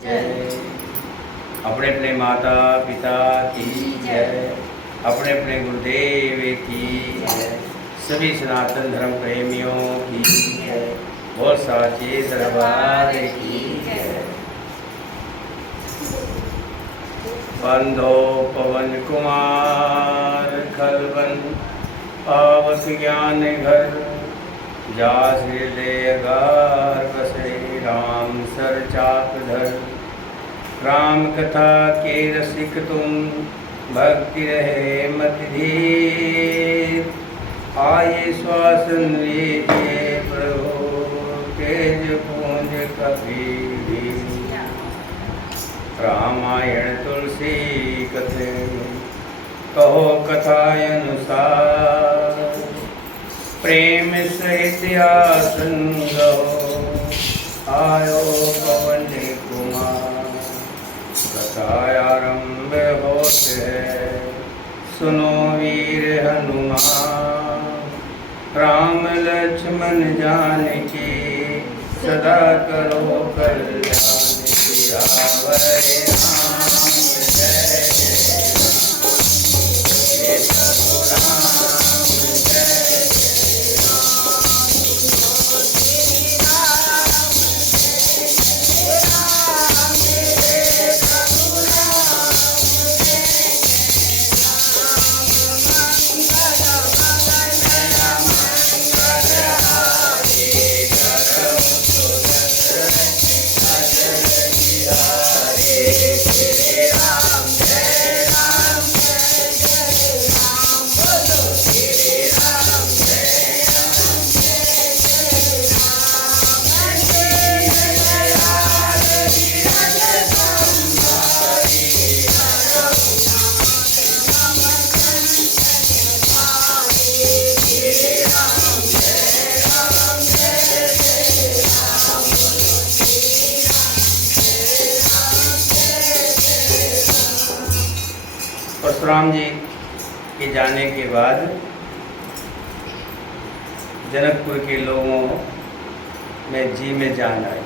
जय। अपने अपने माता पिता की जय, अपने अपने गुरुदेव की जय, सभी सनातन धर्म प्रेमियों की जय, और साचे दरबार की जय। बंधो पवन कुमार खलबन पावक ज्ञान घर, जास हृदय गार बसे राम सर चाप धर। राम कथा के रसिक तुम, भक्ति रहे मत धीर। आये श्वासन लीजिए प्रभु, तेज पूंज कबीर। रामायण तुलसी कथे, कहो कथा अनुसार। प्रेम सहित आसन गहो, आयो पवन कुमार। कथा आरंभ होते है, सुनो वीर हनुमान। राम लक्ष्मण जानकी, सदा करो कल्याण। सियावर रामचंद्र जय जय राम, जय परशुराम जी के जाने के बाद जनकपुर के लोगों में जी में जान आई।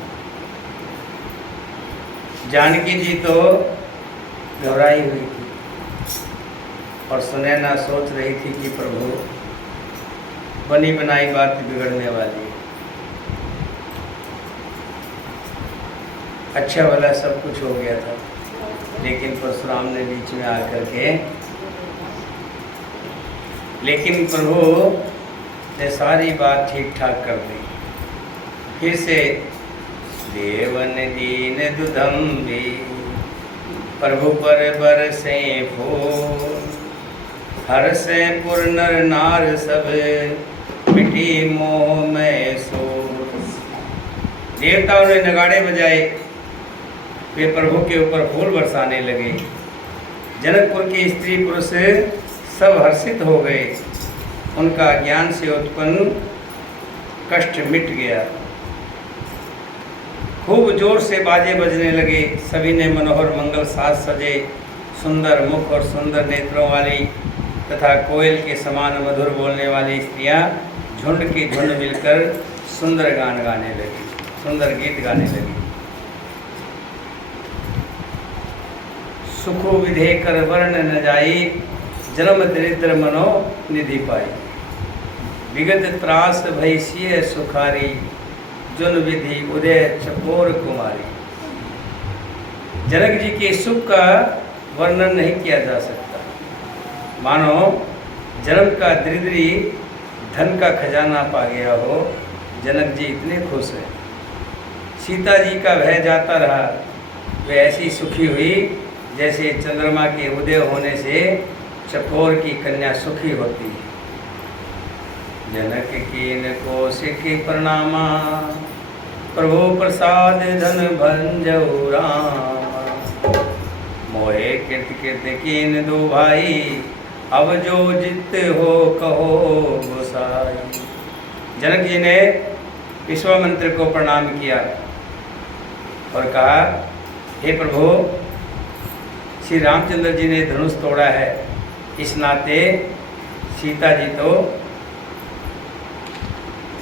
जानकी जी तो घबराई हुई थी और सुनैना सोच रही थी कि प्रभु बनी बनाई बात बिगड़ने वाली है। अच्छा भला सब कुछ हो गया था, लेकिन परशुराम ने बीच में आकर के, लेकिन प्रभु ने सारी बात ठीक ठाक कर दी। फिर से देवन दीन दुदम्बी, प्रभु पर बरसे फूल। हर्षे पुर नर नार सब, मिटी मोह में सोल। देवताओं ने नगाड़े बजाए, वे प्रभु के ऊपर फूल बरसाने लगे। जनकपुर के स्त्री पुरुष सब हर्षित हो गए। उनका ज्ञान से उत्पन्न कष्ट मिट गया। खूब जोर से बाजे बजने लगे। सभी ने मनोहर मंगल साज सजे, सुंदर मुख और सुंदर नेत्रों वाली तथा कोयल के समान मधुर बोलने वाली स्त्रियां झुंड की झुंड मिलकर सुंदर गान गाने लगी, सुंदर गीत गाने लगी। सुखो विधे कर वर्ण न जाई, जन्म दरिद्र मनो निधि पाई। विगत त्रास भई सिय सुखारी, जुन विधि उदय चकोर कुमारी। जनक जी के सुख का वर्णन नहीं किया जा सकता। मानो जन्म का दरिद्री धन का खजाना पा गया हो। जनक जी इतने खुश हैं। सीता जी का भय जाता रहा, वे ऐसी सुखी हुई जैसे चंद्रमा के उदय होने से चकोर की कन्या सुखी होती है। जनक कीन कौशिकी प्रणामा, प्रभु प्रसाद धन भंजऊ राम। मोहे कृत कृत कीन दो भाई, अब जो जित हो कहो गोसाई। जनक जी ने विश्वामित्र को प्रणाम किया और कहा, हे प्रभु, श्री रामचंद्र जी ने धनुष तोड़ा है, इस नाते सीता जी तो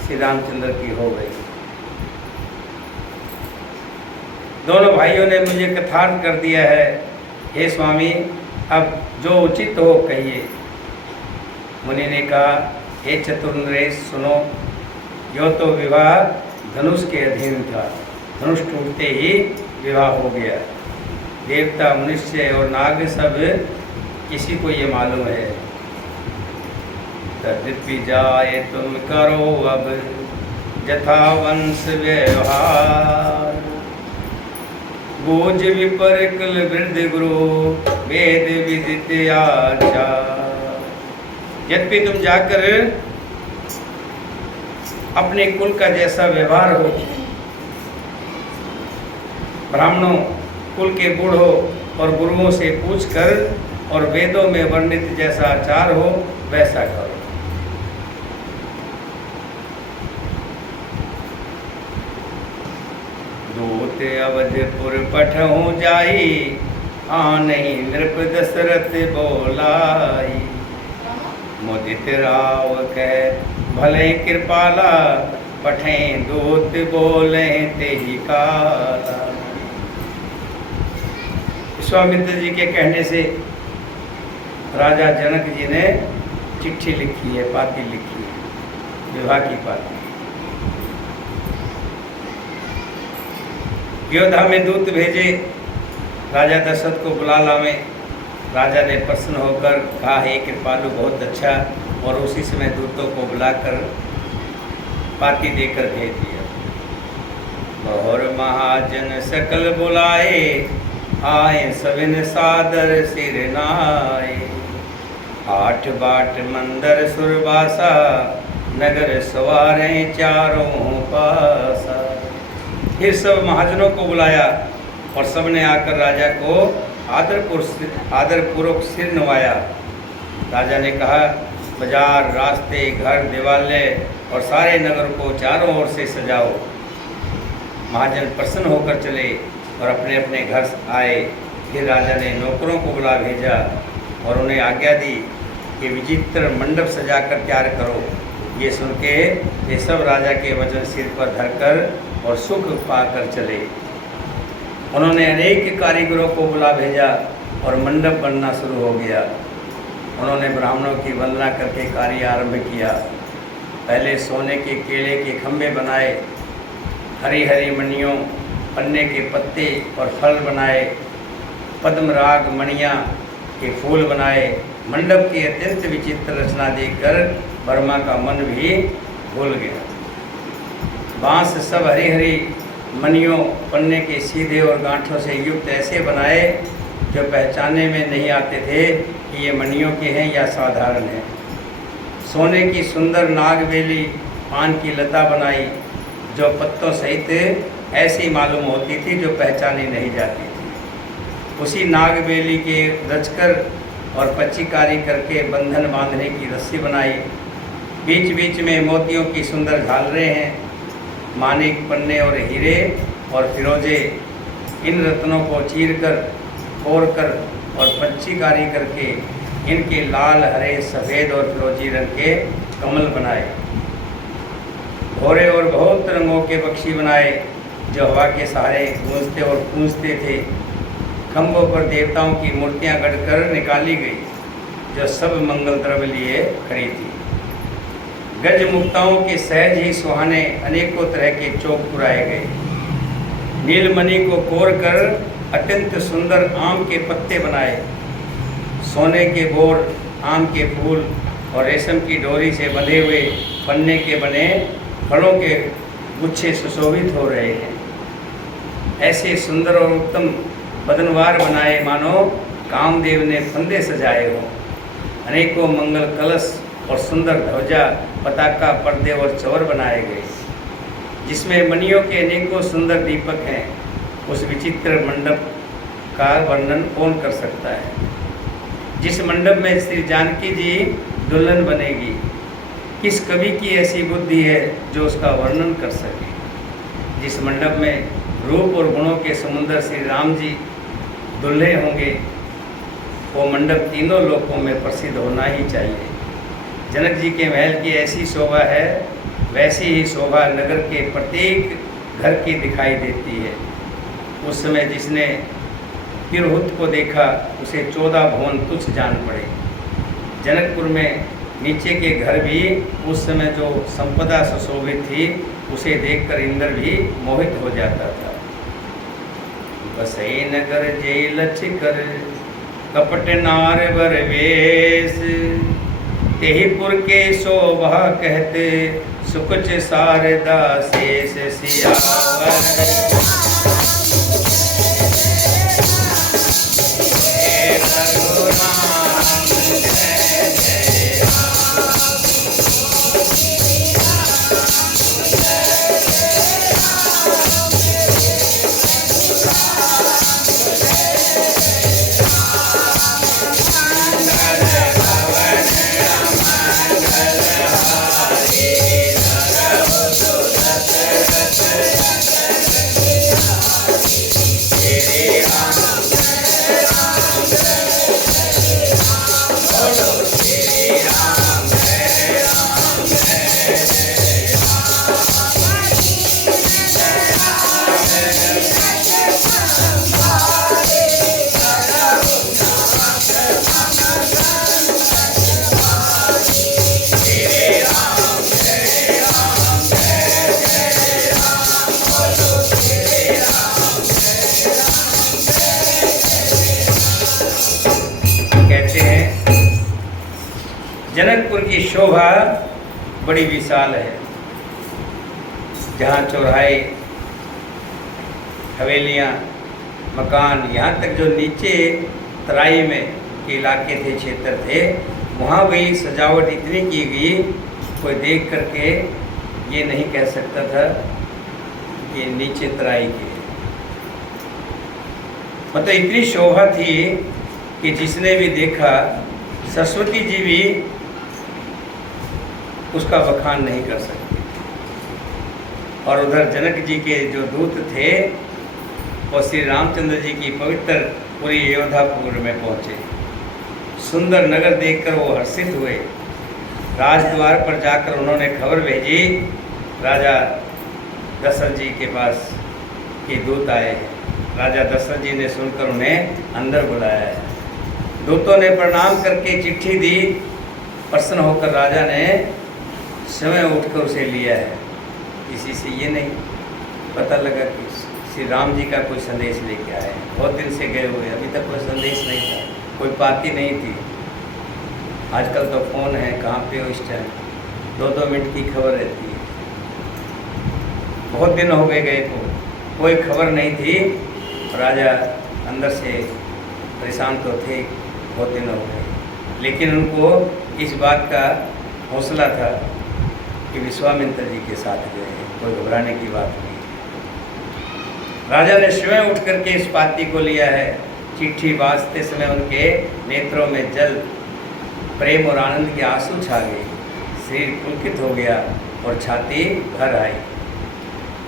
श्री रामचंद्र की हो गई। दोनों भाइयों ने मुझे कथार्थ कर दिया है, हे स्वामी अब जो उचित हो कहिए। मुनि ने कहा, हे चतुर्नरेश सुनो, यो तो विवाह धनुष के अधीन था, धनुष टूटते ही विवाह हो गया। देवता मनुष्य और नाग सब किसी को ये मालूम है। तद्यपि जाए तुम करो अब यथा वंश व्यवहार, बोझ विपर कुल वृद्ध गुरु वेद विदित आचार। यद्यपि तुम जाकर अपने कुल का जैसा व्यवहार हो, ब्राह्मणों कुल के बूढ़ों और गुरुओं से पूछकर और वेदों में वर्णित जैसा आचार हो वैसा करो। दूत अवधपुर पठहु जाई, आनहि नृप दशरथ बोलाई। मुदित राव कह भले कृपाला, पठें दूत बोले तेहि काला। विश्वामित्र जी के कहने से राजा जनक जी ने चिट्ठी लिखी है, पाती लिखी है, विवाह की पाती। योद्धा में दूत भेजे, राजा दशरथ को बुला लावे। राजा ने प्रसन्न होकर कहा, हे कृपालु बहुत अच्छा, और उसी समय दूतों को बुलाकर पाती देकर भेज दिया। और महाजन सकल बुलाए, आए सविन सादर सिर नाए। आठ बाट मंदर सुरबासा, नगर सवारे चारों पासा। फिर सब महाजनों को बुलाया और सबने आकर राजा को आदरपूर्वक सिर नवाया। राजा ने कहा, बाजार, रास्ते, घर, दिवाले और सारे नगर को चारों ओर से सजाओ। महाजन प्रसन्न होकर चले और अपने अपने घर आए। फिर राजा ने नौकरों को बुला भेजा और उन्हें आज्ञा दी कि विचित्र मंडप सजाकर तैयार करो। ये सुन के ये सब राजा के वचन सिर पर धरकर और सुख पाकर चले। उन्होंने अनेक कारीगरों को बुला भेजा और मंडप बनना शुरू हो गया। उन्होंने ब्राह्मणों की वंदना करके कार्य आरंभ किया। पहले सोने के केले के खंभे बनाए, हरी हरी मणियों, पन्ने के पत्ते और फल बनाए, पद्मराग मणियाँ के फूल बनाए। मंडप की अत्यंत विचित्र रचना देखकर वर्मा का मन भी भूल गया। बांस सब हरी हरी मणियों, पन्ने के सीधे और गांठों से युक्त ऐसे बनाए जो पहचानने में नहीं आते थे कि ये मणियों के हैं या साधारण हैं। सोने की सुंदर नागबेली, पान की लता बनाई जो पत्तों सहित ऐसी मालूम होती थी जो पहचानी नहीं जाती थी। उसी नागबेली के रचकर और पच्चीकारी करके बंधन बांधने की रस्सी बनाई। बीच बीच में मोतियों की सुंदर झालरें हैं। मानिक, पन्ने और हीरे और फिरोजे, इन रत्नों को चीरकर, फोड़कर और पच्चीकारी करके इनके लाल, हरे, सफ़ेद और फिरोजी रंग के कमल बनाए। भोरे और बहुत रंगों के पक्षी बनाए जो हवा के सहारे गूंजते और गूंजते थे। खंभों पर देवताओं की मूर्तियां गढ़कर निकाली गई जो सब मंगल द्रव्य लिए खड़ी थी। गज मुक्ताओं के सहज ही सुहाने अनेकों तरह के चौक पुराए गए। नीलमणि को कोर कर अत्यंत सुंदर आम के पत्ते बनाए। सोने के बोर, आम के फूल और रेशम की डोरी से बंधे हुए पन्ने के बने फलों के गुच्छे सुशोभित हो रहे हैं। ऐसे सुंदर और उत्तम बदनवार बनाए मानो कामदेव ने फंदे सजाए हों। अनेकों मंगल कलश और सुंदर ध्वजा, पताका, पर्दे और चौर बनाए गए जिसमें मणियों के अनेकों सुंदर दीपक हैं। उस विचित्र मंडप का वर्णन कौन कर सकता है? जिस मंडप में श्री जानकी जी दुल्हन बनेगी, किस कवि की ऐसी बुद्धि है जो उसका वर्णन कर सके? जिस मंडप में रूप और गुणों के समुंदर श्री राम जी दुल्हे होंगे, वो मंडप तीनों लोकों में प्रसिद्ध होना ही चाहिए। जनक जी के महल की ऐसी शोभा है, वैसी ही शोभा नगर के प्रत्येक घर की दिखाई देती है। उस समय जिसने तिरहुत को देखा उसे 14 भुवन तुच्छ जान पड़े। जनकपुर में नीचे के घर भी उस समय जो संपदा सुशोभित थी उसे देखकर इंद्र भी मोहित हो जाता था। बसई नगर जय लचकर कपट नार बर वेश, तेहीपुर के शोभा कहते सुकुच शारदा शेष सियावर। जनकपुर की शोभा बड़ी विशाल है। जहाँ चौराहे, हवेलियाँ, मकान, यहाँ तक जो नीचे तराई में के इलाके थे, क्षेत्र थे, वहाँ भी सजावट इतनी की गई कोई देख करके ये नहीं कह सकता था कि नीचे तराई की। मतलब इतनी शोभा थी कि जिसने भी देखा, सरस्वती जी भी उसका बखान नहीं कर सकते। और उधर जनक जी के जो दूत थे वो श्री रामचंद्र जी की पवित्र पूरी अयोध्यापुर में पहुँचे। सुंदर नगर देखकर वो हर्षित हुए। राजद्वार पर जाकर उन्होंने खबर भेजी, राजा दशरथ जी के पास के दूत आए हैं। राजा दशरथ जी ने सुनकर उन्हें अंदर बुलाया है। दूतों ने प्रणाम करके चिट्ठी दी। प्रसन्न होकर राजा ने समय उठकर उसे लिया है। किसी से ये नहीं पता लगा कि श्री राम जी का कोई संदेश लेके आए। बहुत दिन से गए हुए, अभी तक कोई संदेश नहीं था, कोई पाती नहीं थी। आजकल तो फ़ोन है, कहाँ पे हो इस टाइम, 2-2 मिनट की खबर रहती है। बहुत दिन हो गए तो कोई खबर नहीं थी। राजा अंदर से परेशान तो थे, बहुत दिन हो गए, लेकिन उनको इस बात का हौसला था कि विश्वामित्र जी के साथ गए, कोई घबराने की बात नहीं। राजा ने स्वयं उठ करके इस पाती को लिया है। चिट्ठी बाजते समय उनके नेत्रों में जल, प्रेम और आनंद के आंसू छा गए। शरीर पुलकित हो गया और छाती भर आई।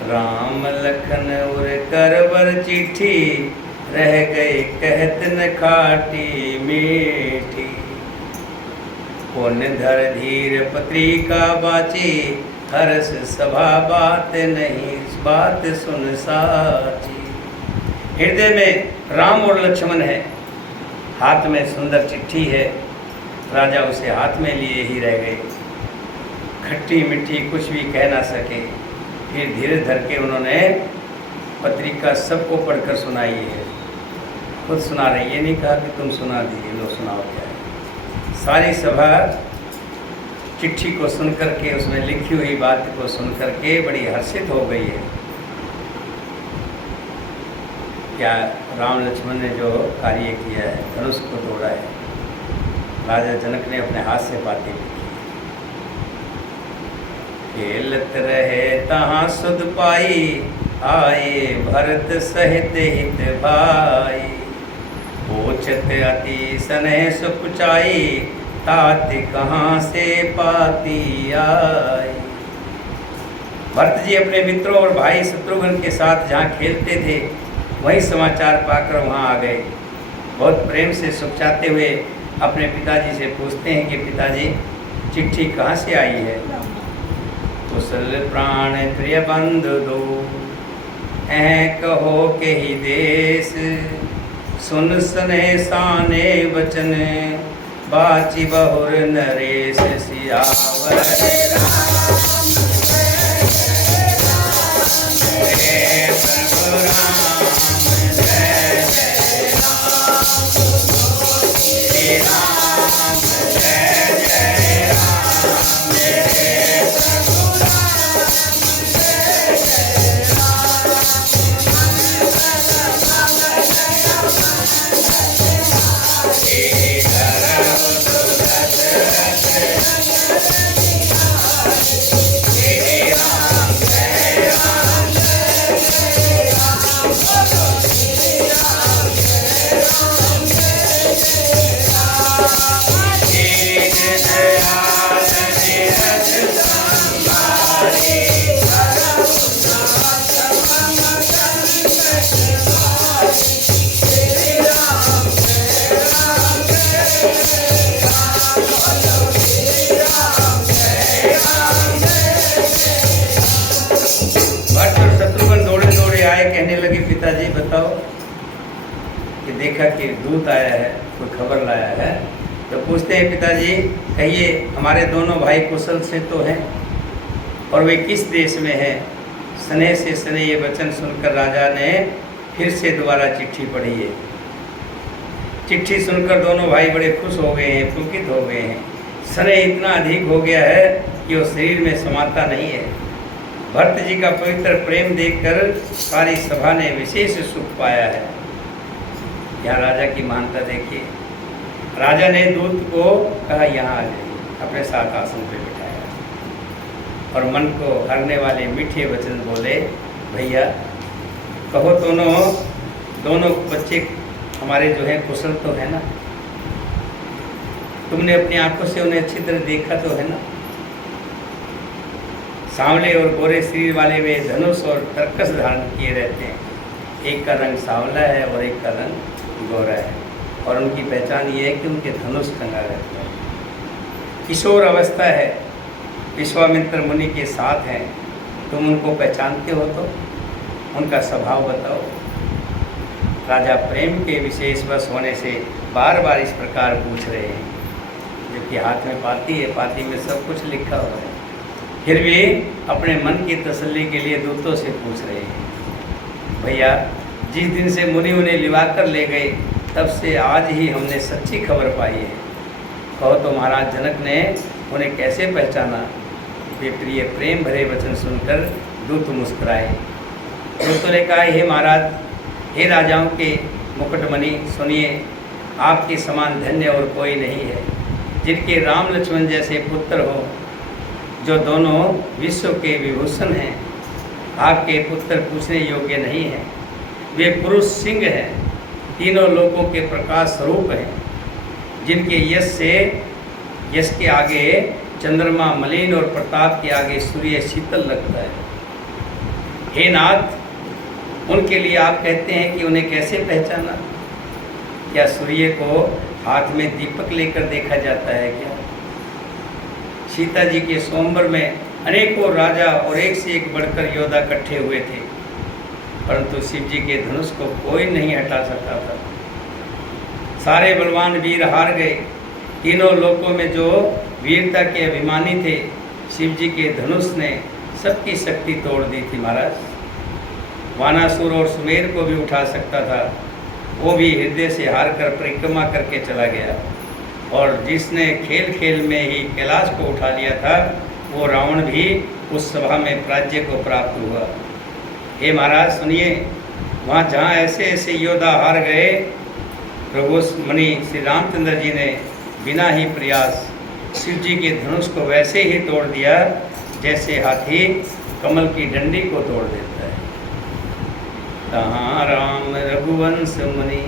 राम लखन उर करबर चिट्ठी, रह गए कहत न खाटी मीठी। पुण्य धर धीर पत्रिका बाची, हर्ष सभा बात नहीं बात सुन साची। हृदय में राम और लक्ष्मण है, हाथ में सुंदर चिट्ठी है। राजा उसे हाथ में लिए ही रह गए, खट्टी मीठी कुछ भी कह ना सके। फिर धीरे धर के उन्होंने पत्रिका सबको पढ़कर सुनाई है। खुद सुना रहे, ये नहीं कहा कि तुम सुना दीजिए, लो सुनाओ क्या है। सारी सभा चिट्ठी को सुन करके, उसमें लिखी हुई बात को सुन करके बड़ी हर्षित हो गई है। क्या राम लक्ष्मण ने जो कार्य किया है, धनुष को तोड़ा है। राजा जनक ने अपने हाथ से बातें लिखी। खेलत रहे तहाँ सुध पाई, आए भरत सहित हित भाई। पूछत अति स्नेह सुपुचाई, तात कहाँ से पाती आई। भरत जी अपने मित्रों और भाई शत्रुघ्न के साथ जहाँ खेलते थे वही समाचार पाकर वहाँ आ गए। बहुत प्रेम से सुख चाहते हुए अपने पिताजी से पूछते हैं कि पिताजी चिट्ठी कहाँ से आई है। कुशल प्राण प्रिय बंधु दो, कहो के ही देश, सुन सने साने बचन, बाची बहुर नरेश, सियावर राम जय प्रभु राम, जय जय राम, श्री राम जय जय राम, जय प्रभु राम, जय जय राम, कहने लगे पिताजी बताओ कि देखा कि दूत आया है, कोई खबर लाया है। तो पूछते हैं पिताजी कहिए हमारे दोनों भाई कुशल से तो हैं और वे किस देश में हैं। स्नेह से स्नेह ये वचन सुनकर राजा ने फिर से दोबारा चिट्ठी पढ़ी है। चिट्ठी सुनकर दोनों भाई बड़े खुश हो गए हैं, पुलकित हो गए हैं। स्नेह इतना अधिक हो गया है कि वो शरीर में समाता नहीं है। भरत जी का पवित्र प्रेम देखकर सारी सभा ने विशेष सुख पाया है। यहाँ राजा की महानता देखिए। राजा ने दूत को कहा यहाँ आ जाइए, अपने साथ आसन पे बिठाया और मन को हरने वाले मीठे वचन बोले, भैया कहो दोनों बच्चे हमारे जो हैं कुशल तो है ना। तुमने अपनी आंखों से उन्हें अच्छी तरह देखा तो है ना। सांवले और गोरे शरीर वाले वे धनुष और तरकस धारण किए रहते हैं। एक का रंग सांवला है और एक का रंग गोरा है और उनकी पहचान ये है कि उनके धनुष टंगा रहता है। किशोर अवस्था है, विश्वामित्र मुनि के साथ हैं। तुम उनको पहचानते हो तो उनका स्वभाव बताओ। राजा प्रेम के विशेष वश होने से बार बार इस प्रकार पूछ रहे हैं, जबकि हाथ में पाती है, पाती में सब कुछ लिखा हुआ है। फिर भी अपने मन की तसल्ली के लिए दूतों से पूछ रहे हैं। भैया जिस दिन से मुनि उन्हें लिवा कर ले गए तब से आज ही हमने सच्ची खबर पाई है। कहो तो महाराज जनक ने उन्हें कैसे पहचाना। वे प्रिय प्रेम भरे वचन सुनकर दूत मुस्कुराए। दूतों ने कहा, हे महाराज, हे राजाओं के मुकुटमणि, सुनिए, आपके समान धन्य और कोई नहीं है, जिनके राम लक्ष्मण जैसे पुत्र हो, जो दोनों विश्व के विभूषण हैं। आपके पुत्र पूछने योग्य नहीं हैं। वे पुरुष सिंह हैं, तीनों लोकों के प्रकाश स्वरूप हैं, जिनके यश के आगे चंद्रमा मलिन और प्रताप के आगे सूर्य शीतल लगता है। हे नाथ, उनके लिए आप कहते हैं कि उन्हें कैसे पहचाना। क्या सूर्य को हाथ में दीपक लेकर देखा जाता है क्या। सीता जी के स्वयंवर में अनेकों राजा और एक से एक बढ़कर योद्धा इकट्ठे हुए थे, परंतु शिव जी के धनुष को कोई नहीं हटा सकता था। सारे बलवान वीर हार गए। तीनों लोकों में जो वीरता के अभिमानी थे, शिव जी के धनुष ने सबकी शक्ति तोड़ दी थी महाराज। वानासुर और सुमेर को भी उठा सकता था, वो भी हृदय से हार कर परिक्रमा करके चला गया। और जिसने खेल खेल में ही कैलाश को उठा लिया था, वो रावण भी उस सभा में राज्य को प्राप्त हुआ। हे महाराज सुनिए, वहाँ जहाँ ऐसे ऐसे योद्धा हार गए, प्रभु मुनि श्री रामचंद्र जी ने बिना ही प्रयास शिव जी के धनुष को वैसे ही तोड़ दिया जैसे हाथी कमल की डंडी को तोड़ देता है। तहाँ राम रघुवंश मुनि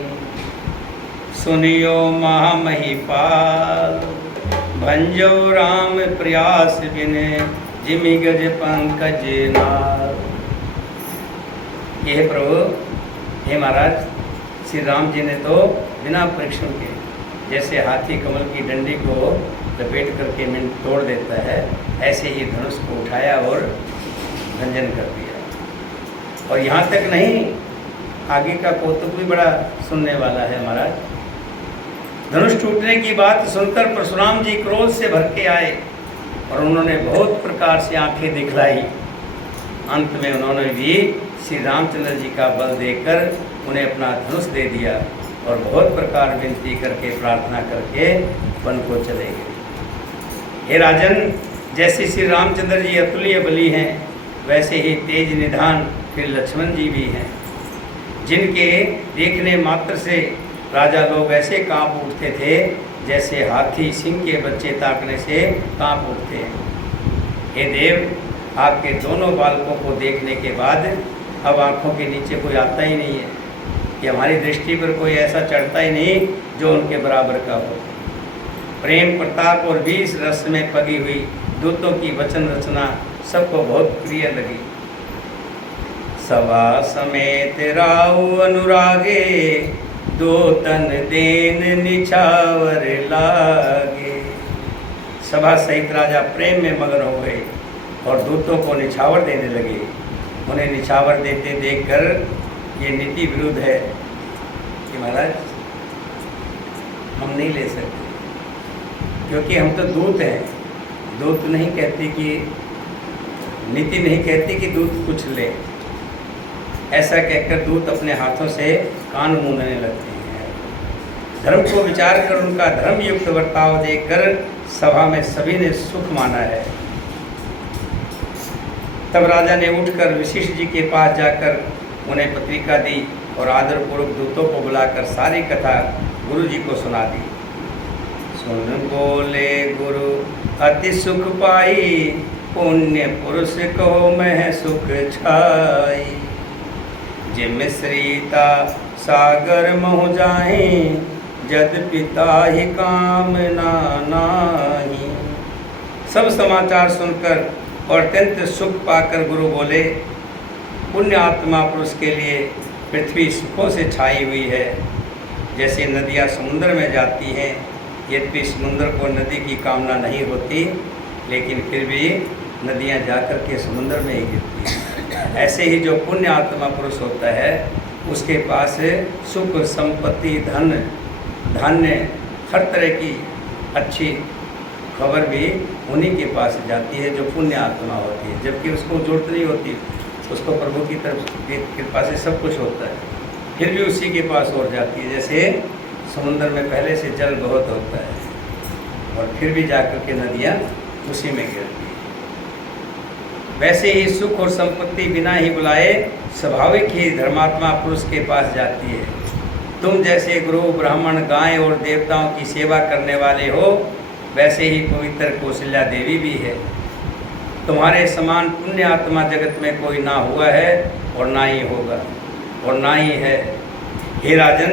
सुनियो महामहिपाल, भंजो राम प्रयास बिने जिमि गज पंकज नाल। ये प्रभु, हे महाराज, श्री राम जी ने तो बिना परीक्षण के जैसे हाथी कमल की डंडी को लपेट करके मिनट तोड़ देता है, ऐसे ही धनुष को उठाया और भंजन कर दिया। और यहाँ तक नहीं, आगे का कौतुक भी बड़ा सुनने वाला है महाराज। धनुष टूटने की बात सुनकर परशुराम जी क्रोध से भर के आए और उन्होंने बहुत प्रकार से आंखें दिखलाई। अंत में उन्होंने भी श्री रामचंद्र जी का बल देकर उन्हें अपना धनुष दे दिया और बहुत प्रकार विनती करके प्रार्थना करके वन को चले गए। हे राजन, जैसे श्री रामचंद्र जी अतुल्य बली हैं, वैसे ही तेज निधान फिर लक्ष्मण जी भी हैं, जिनके देखने मात्र से राजा लोग ऐसे कांप उठते थे जैसे हाथी सिंह के बच्चे ताकने से कांप उठते हैं। हे देव, आपके दोनों बालकों को देखने के बाद अब आंखों के नीचे कोई आता ही नहीं है कि हमारी दृष्टि पर कोई ऐसा चढ़ता ही नहीं जो उनके बराबर का हो। प्रेम, प्रताप और 20 रस में पगी हुई दूतों की वचन रचना सबको बहुत प्रिय लगी। सभा समेत राउ अनुरागे, दो तन देन निछावर लागे। सभा सहित राजा प्रेम में मगन हो गए और दूतों को निछावर देने लगे। उन्हें निछावर देते देखकर ये नीति विरुद्ध है कि महाराज हम नहीं ले सकते, क्योंकि हम तो दूत हैं। दूत नहीं कहती कि नीति नहीं कहती कि दूत कुछ ले। ऐसा कहकर दूत अपने हाथों से कान मूंदने लगते हैं। धर्म को विचार कर उनका धर्मयुक्त बर्ताव देखकर सभा में सभी ने सुख माना है। तब राजा ने उठकर वशिष्ठ जी के पास जाकर उन्हें पत्रिका दी और आदरपूर्वक दूतों को बुलाकर सारी कथा गुरु जी को सुना दी। सुन बोले गुरु अति सुख पाई, पुण्य पुरुष को मैं सुख छाई। जिम श्रीता सागर मोह जाए, जद पिता ही कामना नाही। सब समाचार सुनकर और अत्यंत सुख पाकर गुरु बोले, पुण्य आत्मा पुरुष के लिए पृथ्वी सुखों से छाई हुई है। जैसे नदियाँ समुद्र में जाती हैं, यद्यपि समुद्र को नदी की कामना नहीं होती, लेकिन फिर भी नदियाँ जाकर के समुद्र में ही गिरती हैं। ऐसे ही जो पुण्य आत्मा पुरुष होता है, उसके पास सुख, संपत्ति, धन, धान्य, हर तरह की अच्छी खबर भी उन्हीं के पास जाती है जो पुण्य आत्मा होती है। जबकि उसको जरूरत नहीं होती, उसको प्रभु की तरफ की कृपा से सब कुछ होता है, फिर भी उसी के पास और जाती है। जैसे समुद्र में पहले से जल बहुत होता है और फिर भी जाकर के नदियाँ उसी में गिरती हैं। वैसे ही सुख और संपत्ति बिना ही बुलाए स्वाभाविक ही धर्मात्मा पुरुष के पास जाती है। तुम जैसे गुरु, ब्राह्मण, गाय और देवताओं की सेवा करने वाले हो, वैसे ही पवित्र कौशल्या देवी भी है। तुम्हारे समान पुण्य आत्मा जगत में कोई ना हुआ है और ना ही होगा और ना ही है। हे राजन,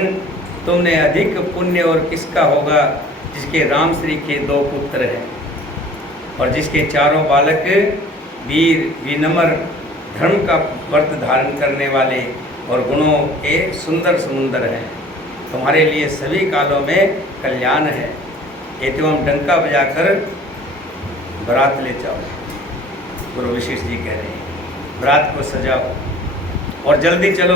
तुमने अधिक पुण्य और किसका होगा जिसके राम श्री के 2 पुत्र हैं और जिसके चारों बालक वीर, विनम्र, धर्म का व्रत धारण करने वाले और गुणों के सुंदर समुंदर हैं। तुम्हारे लिए सभी कालों में कल्याण है। ये तुम डंका बजाकर बारात ले जाओ। गुरु वशिष्ठ जी कह रहे हैं, बारात को सजाओ और जल्दी चलो।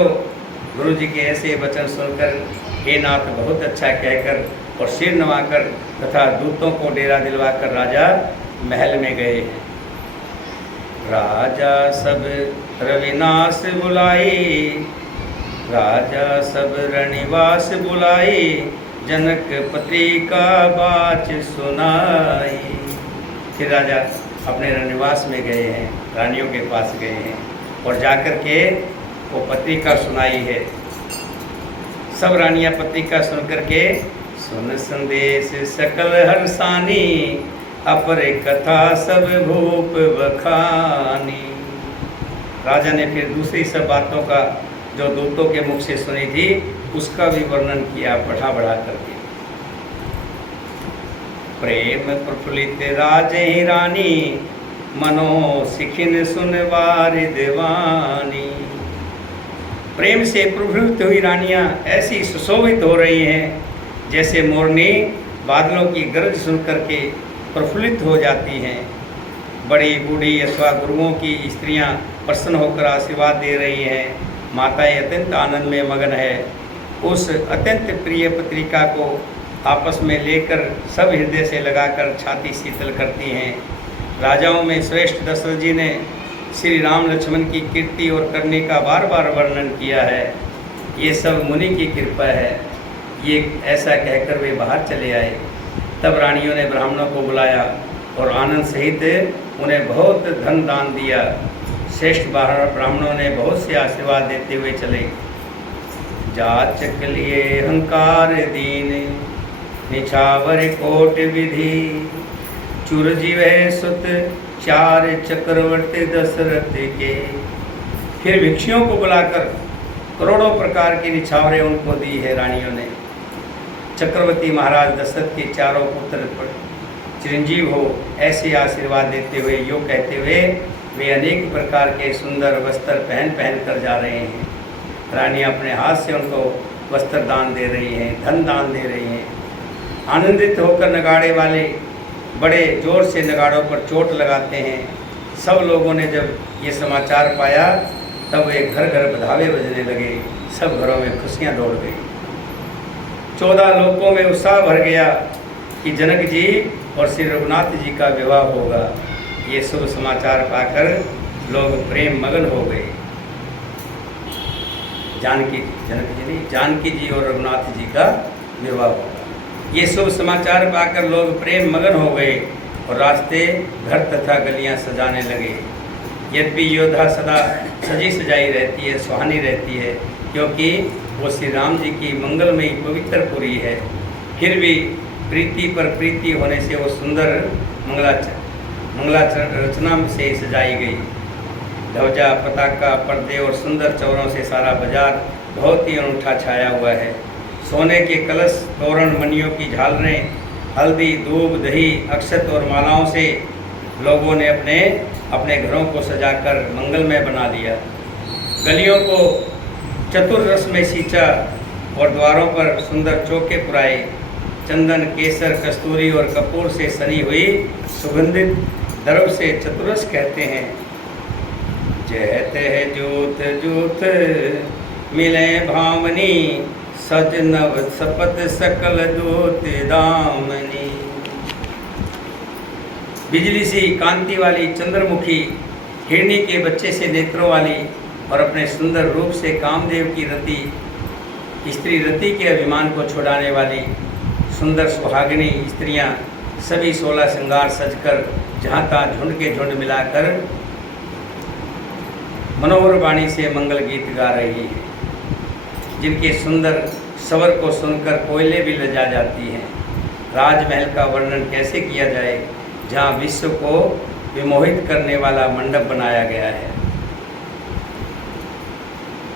गुरु जी के ऐसे वचन सुनकर हे नाथ बहुत अच्छा कहकर और सिर नवाकर तथा दूतों को डेरा दिलवाकर राजा महल में गए। राजा सब रविनाश बुलाई, राजा सब रनिवास बुलाई, जनक पत्रिका बाच सुनाई। फिर राजा अपने रनिवास में गए हैं, रानियों के पास गए हैं और जाकर के वो पत्रिका सुनाई है। सब रानियां पत्रिका सुन करके सुन संदेश सकल हर्षानी, अपर कथा सब भूप बखानी। राजा ने फिर दूसरी सब बातों का जो दूतों के मुख से सुनी थी उसका भी वर्णन किया बढ़ा बढ़ा करके। प्रेम प्रफुल्लित राजे रानी, मनो सिखिन सुनवार दीवानी। प्रेम से प्रफुल्लित हुई रानियां ऐसी सुशोभित हो रही हैं जैसे मोरनी बादलों की गरज सुन करके प्रफुल्लित हो जाती हैं। बड़ी बूढ़ी अथवा गुरुओं की स्त्रियां प्रसन्न होकर आशीर्वाद दे रही हैं। माताएं अत्यंत आनंद में मगन है। उस अत्यंत प्रिय पत्रिका को आपस में लेकर सब हृदय से लगाकर छाती शीतल करती हैं। राजाओं में श्रेष्ठ दशरथ जी ने श्री राम लक्ष्मण की कीर्ति और करने का बार बार वर्णन किया है। ये सब मुनि की कृपा है। ये ऐसा कहकर वे बाहर चले आए। तब रानियों ने ब्राह्मणों को बुलाया और आनंद सहित उन्हें बहुत धन दान दिया। श्रेष्ठ ब्राह्मणों ने बहुत से आशीर्वाद देते हुए चले। जाचक लिए अहंकार दीन निछावर कोट विधि चुरजीव सुत चार चक्रवर्ती दशरथ के। फिर भिक्षुओं को बुलाकर करोड़ों प्रकार की निछावरें उनको दी है रानियों ने। चक्रवर्ती महाराज दशरथ के चारों पुत्र पर चिरंजीव हो ऐसे आशीर्वाद देते हुए यो कहते हुए वे अनेक प्रकार के सुंदर वस्त्र पहन पहन कर जा रहे हैं। रानियाँ अपने हाथ से उनको वस्त्र दान दे रही हैं, धन दान दे रही हैं। आनंदित होकर नगाड़े वाले बड़े जोर से नगाड़ों पर चोट लगाते हैं। सब लोगों ने जब ये समाचार पाया तब वे घर घर बधावे बजने लगे। सब घरों में खुशियाँ दौड़ गई। 14 लोकों में उत्साह भर गया कि जनक जी और श्री रघुनाथ जी का विवाह होगा। ये शुभ समाचार पाकर लोग प्रेम मगन हो गए। जनक जी नहीं, जानकी जी और रघुनाथ जी का विवाह होगा। ये शुभ समाचार पाकर लोग प्रेम मगन हो गए और रास्ते घर तथा गलियां सजाने लगे। यद्यपि योद्धा सदा सजी सजाई रहती है, सुहानी रहती है, क्योंकि वो श्री राम जी की मंगलमयी पवित्र पुरी है, फिर भी प्रीति पर प्रीति होने से वो सुंदर मंगला रचना से सजाई गई। ध्वजा, पताका, पर्दे और सुंदर चौरों से सारा बाजार बहुत ही अनूठा छाया हुआ है। सोने के कलश, तोरण, मणियों की झालरें, हल्दी, दूब, दही, अक्षत और मालाओं से लोगों ने अपने अपने घरों को सजाकर मंगलमय बना लिया। गलियों को चतुर में सींचा और द्वारों पर सुंदर चौके पुराए। चंदन, केसर, कस्तूरी और कपूर से सनी हुई सुगंधित दरब से चतुरस कहते हैं। जहते है जूथ जूथ मिले भावनी सज नव सपत सकल दूत दामनी। बिजली सी कांति वाली चंद्रमुखी, हिरणी के बच्चे से नेत्रों वाली और अपने सुंदर रूप से कामदेव की रति, स्त्री रति के अभिमान को छुड़ाने वाली सुंदर सुहागिनी स्त्रियां सभी 16 श्रृंगार सजकर जहाँ तहाँ झुंड के झुंड मिलाकर मनोहर वाणी से मंगल गीत गा रही है, जिनके सुंदर स्वर को सुनकर कोयले भी लजा जाती हैं। राजमहल का वर्णन कैसे किया जाए, जहाँ विश्व को विमोहित करने वाला मंडप बनाया गया है।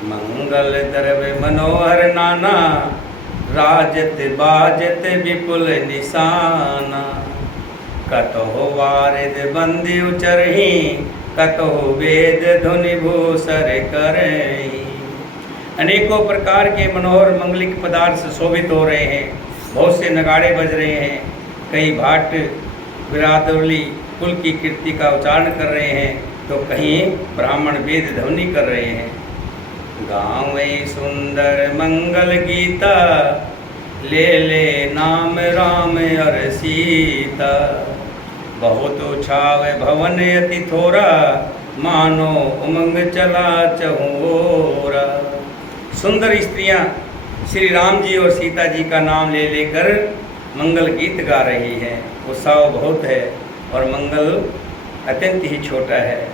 मंगल द्रव्य मनोहर नाना राजत बाजत विपुल निशाना। कतहु वारिद बंदी उचरही कतहु वेद धुनि भूसर करही। अनेकों प्रकार के मनोहर मंगलिक पदार्थ शोभित हो रहे हैं। बहुत से नगाड़े बज रहे हैं। कई भाट विरादवली कुल की कीर्ति का उच्चारण कर रहे हैं, तो कहीं ब्राह्मण वेद ध्वनि कर रहे हैं। गाँव सुंदर मंगल गीता ले ले नाम राम और सीता। बहुत उछाव भवन अति थोरा मानो उमंग चला चहुओरा। सुंदर स्त्रियां श्री राम जी और सीता जी का नाम ले लेकर मंगल गीत गा रही हैं। उत्साह बहुत है और मंगल अत्यंत ही छोटा है,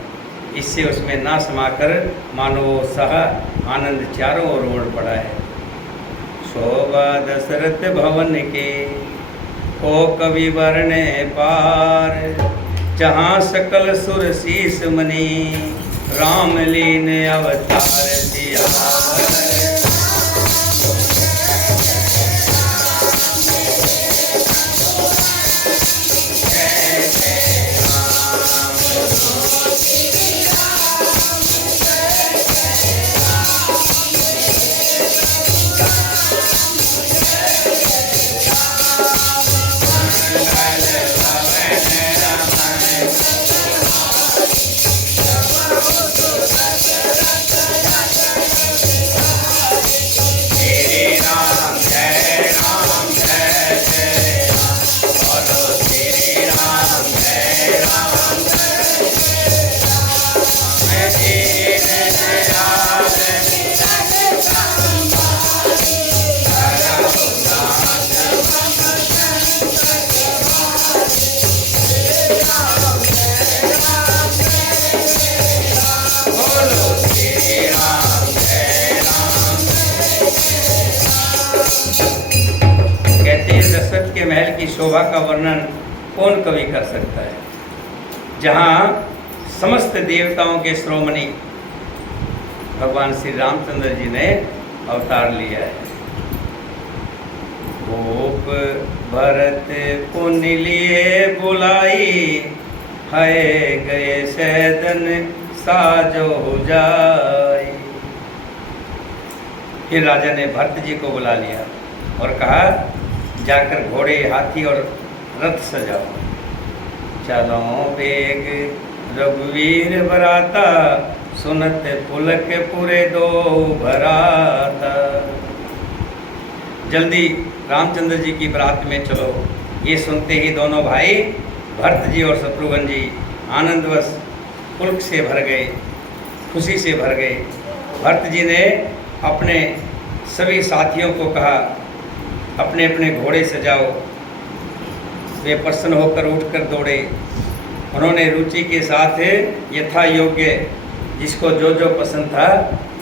इससे उसमें ना समाकर मानो उत्साह आनंद चारों ओर उमड़ पड़ा है। शोभा दशरथ भवन के को कवि वर्णे पार। जहाँ सकल सुर शीस मनी राम लीन अवतार सियावर। शोभा का वर्णन कौन कवि कर सकता है, जहाँ समस्त देवताओं के श्रोमणी भगवान श्री रामचंद्र जी ने अवतार लिया है। भूप भरत पुण्य लिए बुलाई, है गए सैदन साजो जाई। फिर राजा ने भरत जी को बुला लिया और कहा, जाकर घोड़े, हाथी और रथ सजाओ। चलो बेग रघुवीर बराता, सुनत पुलक पूरे दो भराता। जल्दी रामचंद्र जी की बारात में चलो। ये सुनते ही दोनों भाई भरत जी और शत्रुघ्न जी आनंदवश पुलक से भर गए, खुशी से भर गए। भरत जी ने अपने सभी साथियों को कहा, अपने अपने घोड़े सजाओ। वे प्रसन्न होकर उठकर दौड़े। उन्होंने रुचि के साथ यथा योग्य जिसको जो जो पसंद था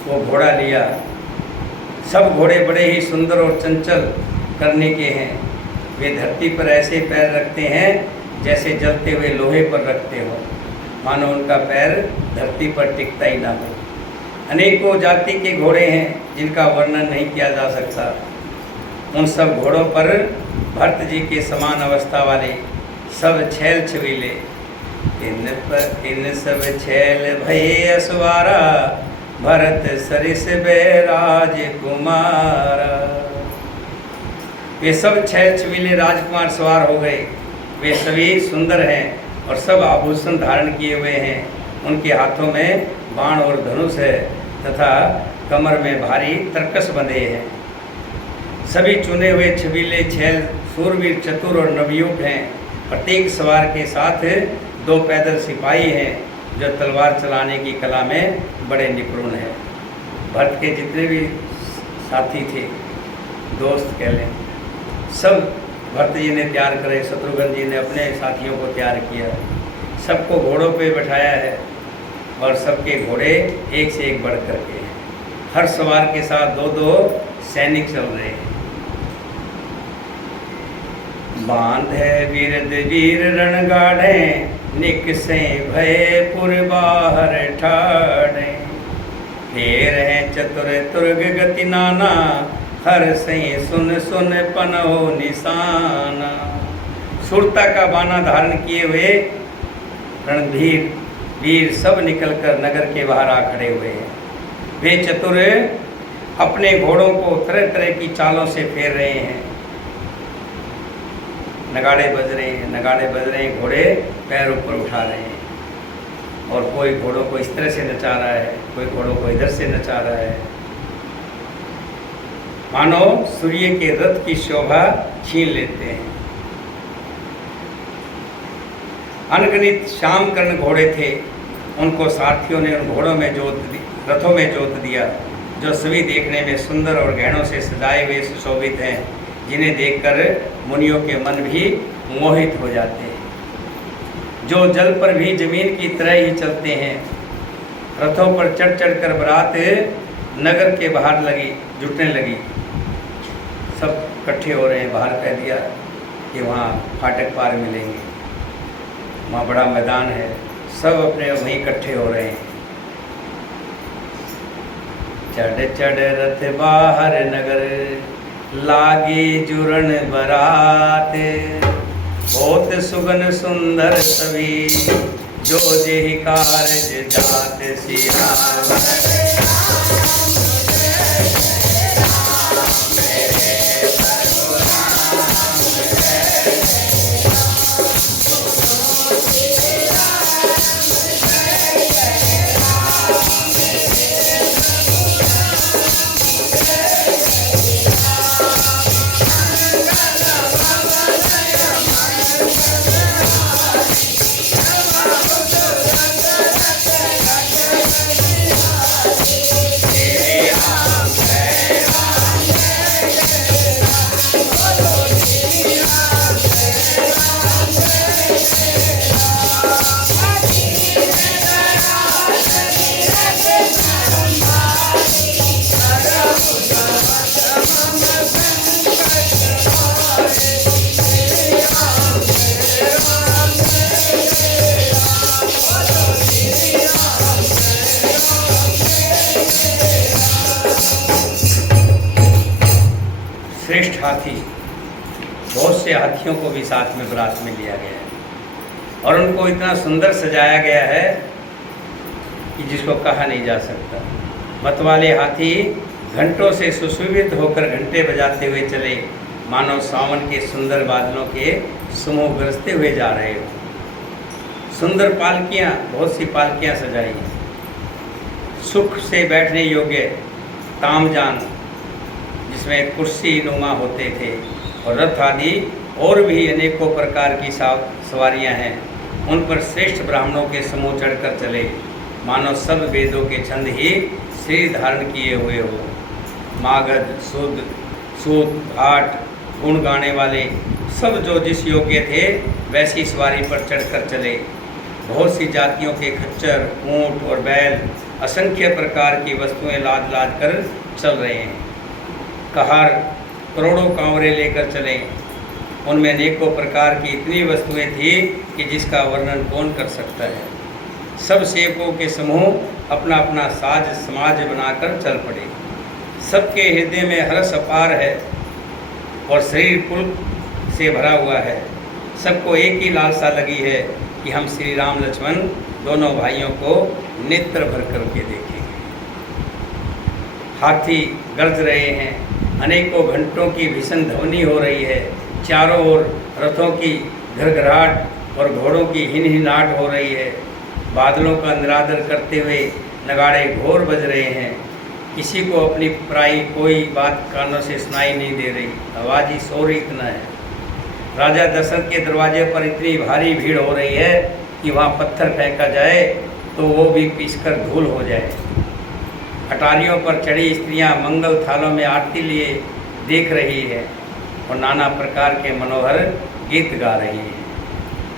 वो घोड़ा लिया। सब घोड़े बड़े ही सुंदर और चंचल करने के हैं। वे धरती पर ऐसे पैर रखते हैं जैसे जलते हुए लोहे पर रखते हो, मानो उनका पैर धरती पर टिकता ही ना हो। अनेकों जाति के घोड़े हैं जिनका वर्णन नहीं किया जा सकता। उन सब घोड़ों पर भरत जी के समान अवस्था वाले सब छैल छबीले, इन सब छैल भये असवारा, भरत सरिस बैराज कुमारा। वे सब छैल छबीले राजकुमार सवार हो गए। वे सभी सुंदर हैं और सब आभूषण धारण किए हुए हैं। उनके हाथों में बाण और धनुष है तथा कमर में भारी तरकस बंधे हैं। सभी चुने हुए छबीले छैल सूरवीर, चतुर और नवयुग हैं। प्रत्येक सवार के साथ 2 पैदल सिपाही हैं जो तलवार चलाने की कला में बड़े निपुण हैं। भरत के जितने भी साथी थे, दोस्त कह लें, सब भरत जी ने तैयार करे। शत्रुघ्न जी ने अपने साथियों को तैयार किया। सबको घोड़ों पे बैठाया है और सबके घोड़े एक से एक बढ़ कर के हैं। हर सवार के साथ 2-2 सैनिक चल रहे हैं। बांध है वीरद वीर रणगाड़े, निकसे भय पुर बाहर ठाड़े। फेर है चतुर तुर्ग गति नाना, हर सही सुन सुन पनहो निशाना। सुरता का बाना धारण किए हुए रणधीर वीर सब निकलकर नगर के बाहर आ खड़े हुए हैं। वे चतुर अपने घोड़ों को तरह तरह की चालों से फेर रहे हैं। नगाड़े बज रहे हैं, नगाड़े बज रहे हैं, घोड़े पैर ऊपर उठा रहे हैं और कोई घोड़ों को इस तरह से नचा रहा है, कोई घोड़ों को इधर से नचा रहा है, मानो सूर्य के रथ की शोभा छीन लेते हैं। अनगिनत श्याम कर्ण घोड़े थे। उनको सारथियों ने उन घोड़ों में रथों में जोत दिया, जो सभी देखने में सुंदर और गहनों से सजाए हुए सुशोभित हैं, जिन्हें देखकर मुनियों के मन भी मोहित हो जाते हैं। जो जल पर भी जमीन की तरह ही चलते हैं। रथों पर चढ़ चढ़ कर बारात नगर के बाहर जुटने लगी। सब इकट्ठे हो रहे हैं। बाहर कह दिया कि वहाँ फाटक पार मिलेंगे, वहाँ बड़ा मैदान है। सब अपने वहीं इकट्ठे हो रहे हैं। चढ़ चढ़ रथ बाहर नगर, लागे जुरन बरात। होत सुगन सुंदर सभी, जो जेहि कारज जात सिया। श्रेष्ठ हाथी, बहुत से हाथियों को भी साथ में बारात में लिया गया है और उनको इतना सुंदर सजाया गया है कि जिसको कहा नहीं जा सकता। मतवाले हाथी घंटों से सुशोभित होकर घंटे बजाते हुए चले, मानो सावन के सुंदर बादलों के समूह गरजते हुए जा रहे हो। सुंदर पालकियाँ, बहुत सी पालकियाँ सजाई, सुख से बैठने योग्य तामजान जिसमें कुर्सी नुमा होते थे, और रथ आदि और भी अनेकों प्रकार की सवारियाँ हैं। उन पर श्रेष्ठ ब्राह्मणों के समूह चढ़कर चले, मानो सब वेदों के छंद ही श्री धारण किए हुए हो। मागध, शुद्ध, सूत, भाट, गुण गाने वाले सब जो जिस योग्य थे वैसी सवारी पर चढ़कर चले। बहुत सी जातियों के खच्चर, ऊँट और बैल, असंख्य प्रकार की वस्तुएं लाद लाद कर चल रहे हैं। कहार करोड़ों कांवरे लेकर चले, उनमें अनेकों प्रकार की इतनी वस्तुएं थी कि जिसका वर्णन कौन कर सकता है। सब सेवकों के समूह अपना अपना साज समाज बनाकर चल पड़े। सबके हृदय में हर्ष अपार है और शरीर पुलक से भरा हुआ है। सबको एक ही लालसा लगी है कि हम श्री राम लक्ष्मण दोनों भाइयों को नेत्र भर करके देखेंगे। हाथी गरज रहे हैं, अनेकों घंटों की भीषण ध्वनि हो रही है। चारों ओर रथों की घरघराहट और घोड़ों की हिनहिनाहट हो रही है। बादलों का निरादर करते हुए नगाड़े घोर बज रहे हैं। किसी को अपनी पराई कोई बात कानों से सुनाई नहीं दे रही, आवाज़ ही शोर इतना है। राजा दशरथ के दरवाजे पर इतनी भारी भीड़ हो रही है कि वहाँ पत्थर फेंका जाए तो वो भी पीसकर धूल हो जाए। अटारियों पर चढ़ी स्त्रियां मंगल थालों में आरती लिए देख रही है और नाना प्रकार के मनोहर गीत गा रही है।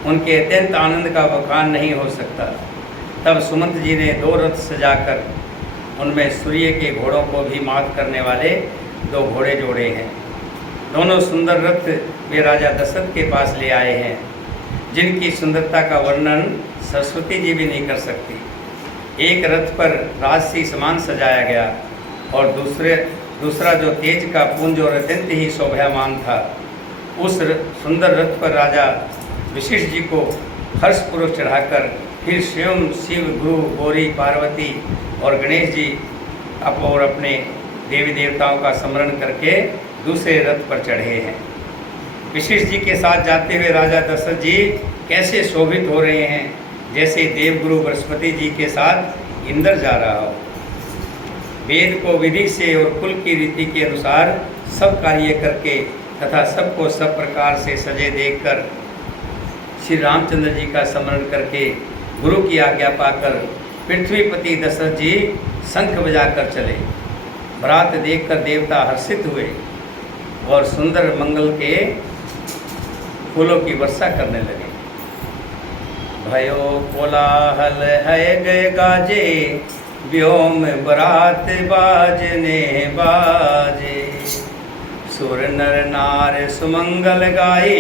उनके अत्यंत आनंद का बखान नहीं हो सकता। तब सुमंत जी ने 2 रथ सजाकर उनमें सूर्य के घोड़ों को भी मात करने वाले 2 घोड़े जोड़े हैं। दोनों सुंदर रथ वे राजा दशरथ के पास ले आए हैं, जिनकी सुंदरता का वर्णन सरस्वती जी भी नहीं कर सकती। एक रथ पर राजसी समान सजाया गया और दूसरा जो तेज का पुंज और अत्यंत ही शोभायमान था। उस सुंदर रथ पर राजा वशिष्ठ जी को हर्षपूर्वक चढ़ाकर फिर स्वयं शिव, गुरु, गौरी, पार्वती और गणेश जी और अपने देवी देवताओं का स्मरण करके दूसरे रथ पर चढ़े हैं। वशिष्ठ जी के साथ जाते हुए राजा दशरथ जी कैसे शोभित हो रहे हैं, जैसे देवगुरु बृहस्पति जी के साथ इंद्र जा रहा हो। वेद को विधि से और कुल की रीति के अनुसार सब कार्य करके तथा सबको सब प्रकार से सजे देखकर श्री रामचंद्र जी का स्मरण करके गुरु की आज्ञा पाकर पृथ्वीपति दशरथ जी शंख बजाकर चले। बारात देखकर देवता हर्षित हुए और सुंदर मंगल के फूलों की वर्षा करने लगे। भयो कोलाहल है गए गाजे, व्योम बरात बाजने बाजे। सुर नर नार सुमंगल गाए,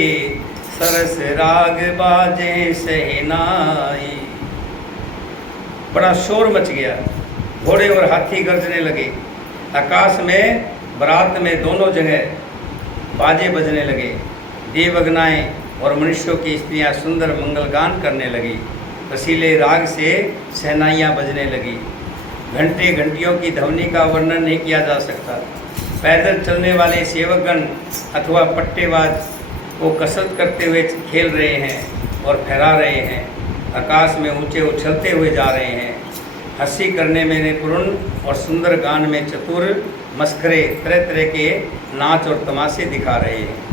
सरस राग बाजे सहनाई। बड़ा शोर मच गया, घोड़े और हाथी गरजने लगे। आकाश में बारात में दोनों जगह बाजे बजने लगे। देवगनाएँ और मनुष्यों की स्त्रियां सुंदर मंगलगान करने लगी। रसीले राग से सहनाइयाँ बजने लगी। घंटे घंटियों की ध्वनि का वर्णन नहीं किया जा सकता। पैदल चलने वाले सेवकगण अथवा पट्टेबाज वो कसरत करते हुए खेल रहे हैं और फहरा रहे हैं। आकाश में ऊंचे उछलते हुए जा रहे हैं। हंसी करने में निपुण और सुंदर गान में चतुर मस्करे तरह तरह के नाच और तमाशे दिखा रहे हैं।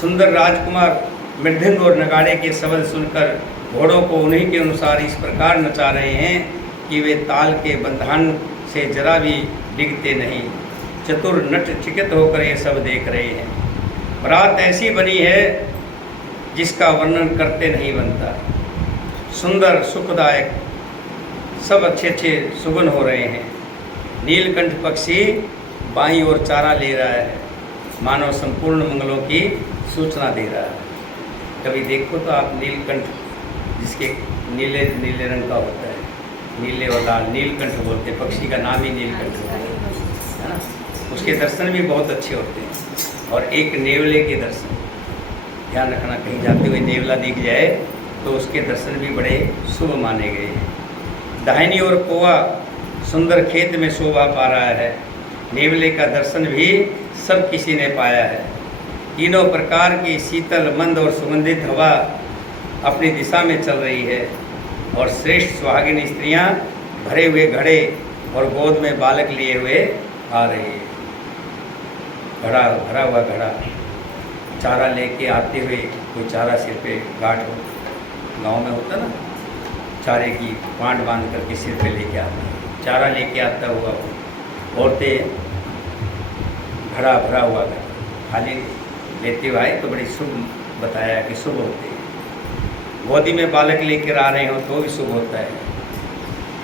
सुंदर राजकुमार मृदंग और नगाड़े के शब्द सुनकर घोड़ों को उन्हीं के अनुसार इस प्रकार नचा रहे हैं कि वे ताल के बंधन से जरा भी डिगते नहीं। चतुर नट चिकित होकर ये सब देख रहे हैं। बारात ऐसी बनी है जिसका वर्णन करते नहीं बनता। सुंदर सुखदायक सब अच्छे अच्छे सुगन हो रहे हैं। नीलकंठ पक्षी बाईं ओर चारा ले रहा है, मानो संपूर्ण मंगलों की सूचना दे रहा है। कभी देखो तो आप नीलकंठ, जिसके नीले नीले रंग का होता है, नीले और लाल नीलकंठ बोलते हैं। पक्षी का नाम ही नीलकंठ होता है ना। उसके दर्शन भी बहुत अच्छे होते हैं। और एक नेवले के दर्शन। ध्यान रखना, कहीं जाते हुए नेवला दिख जाए तो उसके दर्शन भी बड़े शुभ माने गए हैं। दाहिनी ओर कौवा सुंदर खेत में शोभा पा रहा है। नेवले का दर्शन भी सब किसी ने पाया है। तीनों प्रकार की शीतल, मंद और सुगंधित हवा अपनी दिशा में चल रही है और श्रेष्ठ सुहागिन स्त्रियां भरे हुए घड़े और गोद में बालक लिए हुए आ रही है। घड़ा, भरा हुआ घड़ा, चारा लेके आते हुए, कोई चारा सिर पे गांठ हो, गांव में होता ना, चारे की पांट बांध करके सिर पे लेके आता है, चारा लेके आता हुआ औरतें घड़ा भरा हुआ घड़ा खाली लेते हुए आए तो बड़ी शुभ बताया कि शुभ होते हैं। गोदी में बालक लेकर आ रहे हो तो भी शुभ होता है।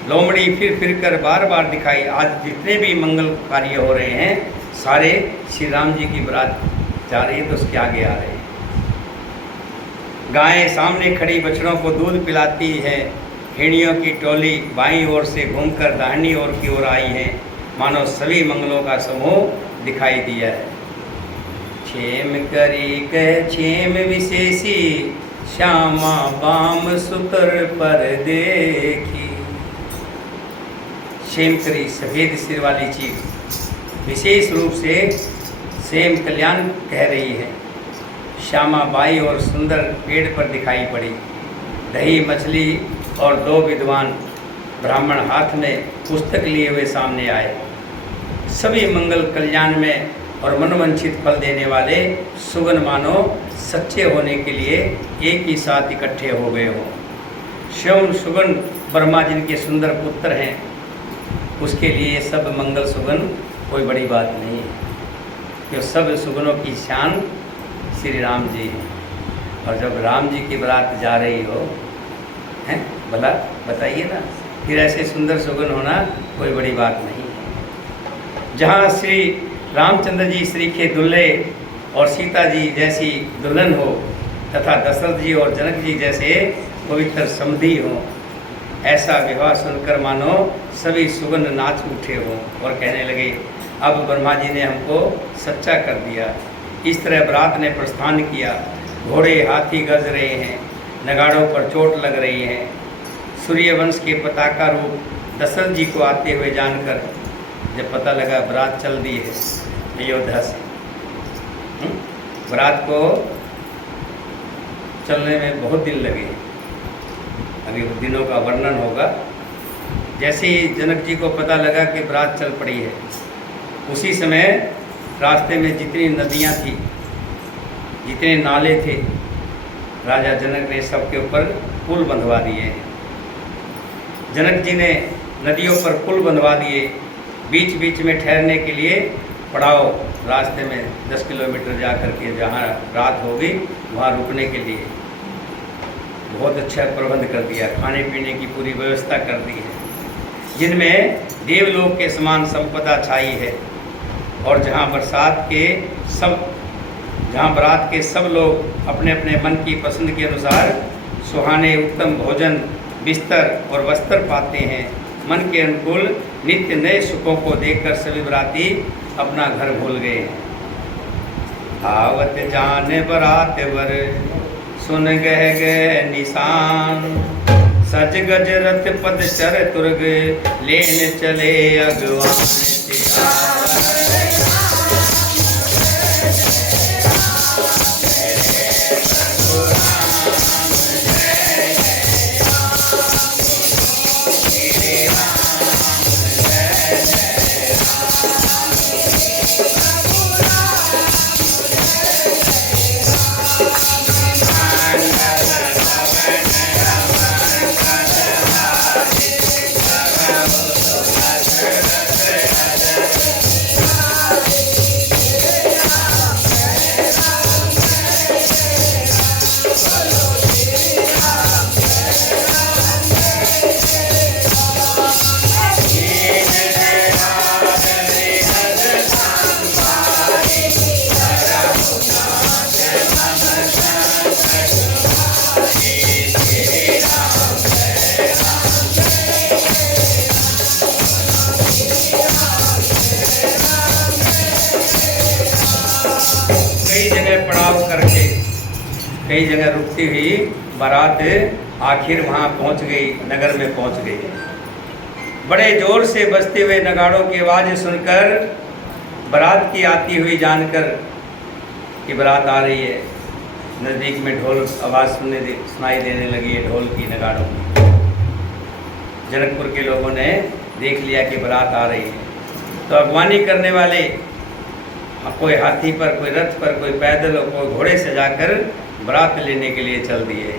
लोमड़ी फिर कर बार बार दिखाई। आज जितने भी मंगल कार्य हो रहे हैं सारे श्री राम जी की बारात जा रही है तो उसके आगे आ रहे हैं। गायें सामने खड़ी बछड़ों को दूध पिलाती है। हिरणियों की टोली बाईं ओर से घूमकर दाहिनी ओर की ओर आई है। मानो सभी मंगलों का समूह दिखाई दिया है। क्षेम करी कह क्षेम विशेषी, श्यामा बाम सुतर पर देखी। क्षेम करी सफ़ेद सिर वाली चीज विशेष रूप से सेम कल्याण कह रही है। श्यामा बाई और सुंदर पेड़ पर दिखाई पड़ी। दही मछली और दो विद्वान ब्राह्मण हाथ में पुस्तक लिए हुए सामने आए। सभी मंगल कल्याण में और मनोवांछित फल देने वाले सुगन मानो सच्चे होने के लिए एक ही साथ इकट्ठे हो गए हों। शिव सुगन ब्रह्मा जिनके सुंदर पुत्र हैं, उसके लिए सब मंगल सुगन कोई बड़ी बात नहीं है, क्यों सब सुगनों की शान श्री राम जी हैं। और जब राम जी की बारात जा रही हो, हैं भला बताइए ना, फिर ऐसे सुंदर सुगन होना कोई बड़ी बात नहीं है। जहाँ श्री रामचंद्र जी श्री के दुल्हे और सीता जी जैसी दुल्हन हो तथा दशरथ जी और जनक जी जैसे पवित्र समधी हों, ऐसा विवाह सुनकर मानो सभी सुगन नाच उठे हों और कहने लगे, अब ब्रह्मा जी ने हमको सच्चा कर दिया। इस तरह बारात ने प्रस्थान किया। घोड़े हाथी गरज रहे हैं, नगाड़ों पर चोट लग रही है। सूर्यवंश के पताका रूप दशरथ जी को आते हुए जानकर जब पता लगा बारात चल दी है अयोध्या से, बारात को चलने में बहुत दिन लगे। अभी उन दिनों का वर्णन होगा। जैसे ही जनक जी को पता लगा कि बारात चल पड़ी है, उसी समय रास्ते में जितनी नदियाँ थी, जितने नाले थे, राजा जनक ने सबके ऊपर पुल बंधवा दिए हैं। जनक जी ने नदियों पर पुल बंधवा दिए। बीच बीच में ठहरने के लिए पड़ाव, रास्ते में 10 किलोमीटर जा कर के जहाँ रात होगी वहाँ रुकने के लिए बहुत अच्छा प्रबंध कर दिया। खाने पीने की पूरी व्यवस्था कर दी है, जिनमें देवलोक के समान संपदा छाई है। और जहाँ बारात के सब लोग अपने अपने मन की पसंद के अनुसार सुहाने उत्तम भोजन, बिस्तर और वस्त्र पाते हैं। मन के अनुकूल नित्य नए सुखों को देखकर सभी बराती अपना घर भूल गए। आवत जान बरात वर, सुन गह गए निशान। सज गज रथ पद चर तुर्ग, लेन चले अगवान। जगह पड़ाव करके कई जगह रुकती हुई बारात आखिर वहाँ पहुँच गई, नगर में पहुँच गई। बड़े जोर से बजते हुए नगाड़ों की आवाज़ सुनकर बारात की आती हुई जानकर कि बारात आ रही है, नज़दीक में ढोल आवाज़ सुनाई देने लगी है, ढोल की, नगाड़ों की। जनकपुर के लोगों ने देख लिया कि बारात आ रही है, तो अगवानी करने वाले कोई हाथी पर, कोई रथ पर, कोई पैदल और कोई घोड़े से जाकर बारात लेने के लिए चल दिए।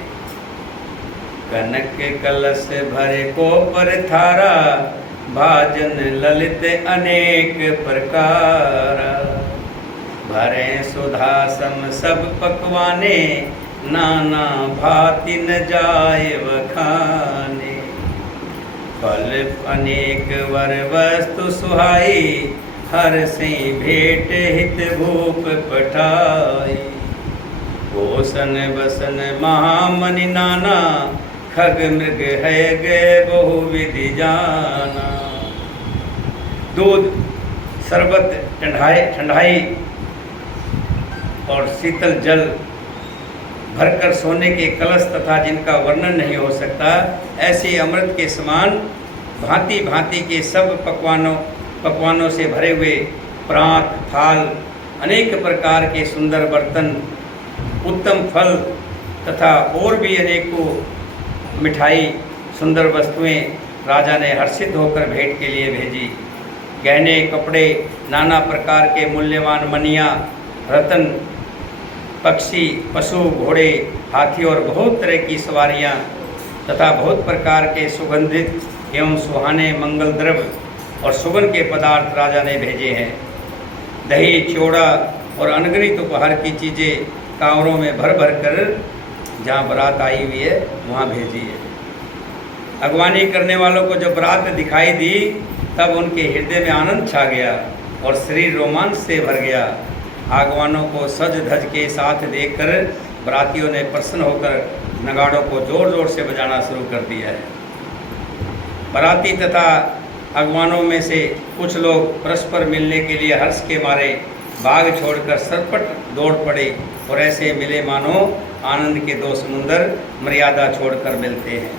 कनक कलश भरे को पर थारा, भाजन ललित अनेक प्रकार। भरे सुधा सम सब पकवाने, नाना भांति न जाए वखाने। फल अनेक वर वस्तु सुहाई, हर से भेंट हित भूप पठाई। भूषण बसन महामणि नाना, खग मृग है गए बहु विधि जाना। दूध, शरबत, ठंडाई और शीतल जल भरकर सोने के कलश तथा जिनका वर्णन नहीं हो सकता, ऐसे अमृत के समान भांति भांति के सब पकवानों से भरे हुए प्रात, थाल, अनेक प्रकार के सुंदर बर्तन, उत्तम फल तथा और भी अनेकों मिठाई, सुंदर वस्तुएं राजा ने हर्षित होकर भेंट के लिए भेजी। गहने, कपड़े, नाना प्रकार के मूल्यवान मनियाँ, रतन, पक्षी, पशु, घोड़े, हाथी और बहुत तरह की सवारियाँ तथा बहुत प्रकार के सुगंधित एवं सुहाने मंगल द्रव्य और सुगंध के पदार्थ राजा ने भेजे हैं। दही, चोड़ा और अनगिनत उपहार की चीज़ें कांवरों में भर भर कर जहाँ बारात आई हुई है वहाँ भेजी है। अगवानी करने वालों को जब बारात दिखाई दी तब उनके हृदय में आनंद छा गया और शरीर रोमांच से भर गया। आगवानों को सज धज के साथ देखकर बारातियों ने प्रसन्न होकर नगाड़ों को जोर जोर से बजाना शुरू कर दिया है। बाराती तथा अगवानों में से कुछ लोग परस्पर मिलने के लिए हर्ष के मारे बाग छोड़कर सरपट दौड़ पड़े और ऐसे मिले मानो आनंद के दो समुंदर मर्यादा छोड़कर मिलते हैं।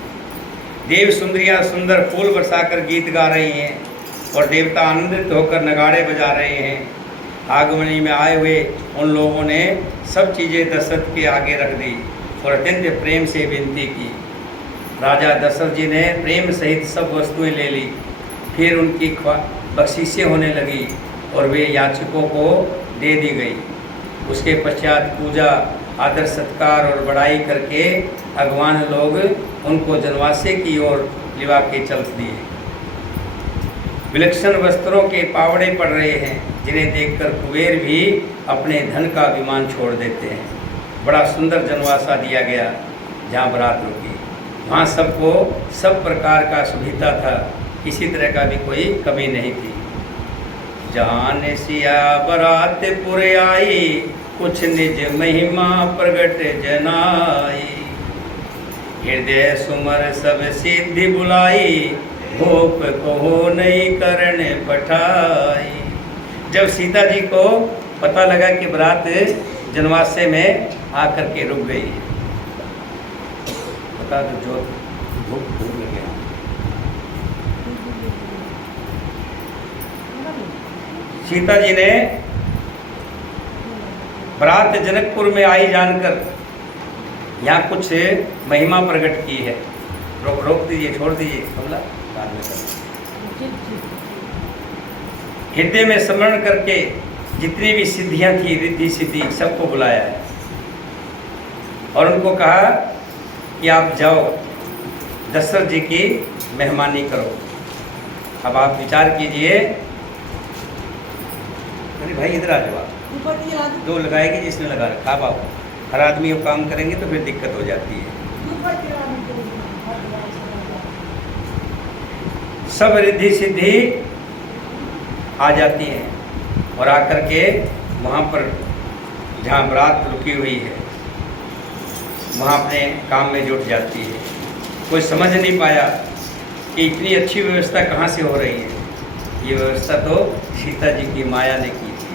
देव सुंदरियाँ सुंदर फूल बरसाकर गीत गा रही हैं और देवता आनंदित होकर नगाड़े बजा रहे हैं। आगमनी में आए हुए उन लोगों ने सब चीज़ें दशरथ के आगे रख दी और अत्यंत प्रेम से विनती की। राजा दशरथ जी ने प्रेम सहित सब वस्तुएं ले ली। फिर उनकी बख्शीशें होने लगी और वे याचकों को दे दी गई। उसके पश्चात पूजा, आदर सत्कार और बड़ाई करके अगवान लोग उनको जनवासे की ओर लिवा के चल दिए। विलक्षण वस्त्रों के पावड़े पड़ रहे हैं जिन्हें देखकर कुबेर भी अपने धन का अभिमान छोड़ देते हैं। बड़ा सुंदर जनवासा दिया गया जहाँ बारात रुकी। वहाँ सबको सब प्रकार का सुविधा था, किसी तरह का भी कोई कमी नहीं थी। जान सिया बारात पुर आई, कुछ निज महिमा प्रगट जनाई। हृदय सुमर सब सिद्धि बुलाई, भोप कहो नहीं करण पठाई। जब सीता जी को पता लगा कि बारात जनवासे में आकर के रुक गई, बता दो जो भूख लग गया। सीता जी ने बारात जनकपुर में आई जानकर यहाँ कुछ महिमा प्रकट की है। रोक दीजिए, छोड़ दीजिए कमला, बाद में कर। हृदय में स्मरण करके जितनी भी सिद्धियां थी, रिद्धि सिद्धि, सबको बुलाया है और उनको कहा कि आप जाओ दशरथ जी की मेहमानी करो। अब आप विचार कीजिए। अरे भाई इधर आ जाओ, दो लगाएगी जिसने लगा रखा। अब आप हर आदमी वो काम करेंगे तो फिर दिक्कत हो जाती है। सब रिद्धि सिद्धि आ जाती हैं और आकर के वहाँ पर जहाँ बारात रुकी हुई है वहाँ अपने काम में जुट जाती है। कोई समझ नहीं पाया कि इतनी अच्छी व्यवस्था कहाँ से हो रही है। ये व्यवस्था तो सीता जी की माया ने की थी।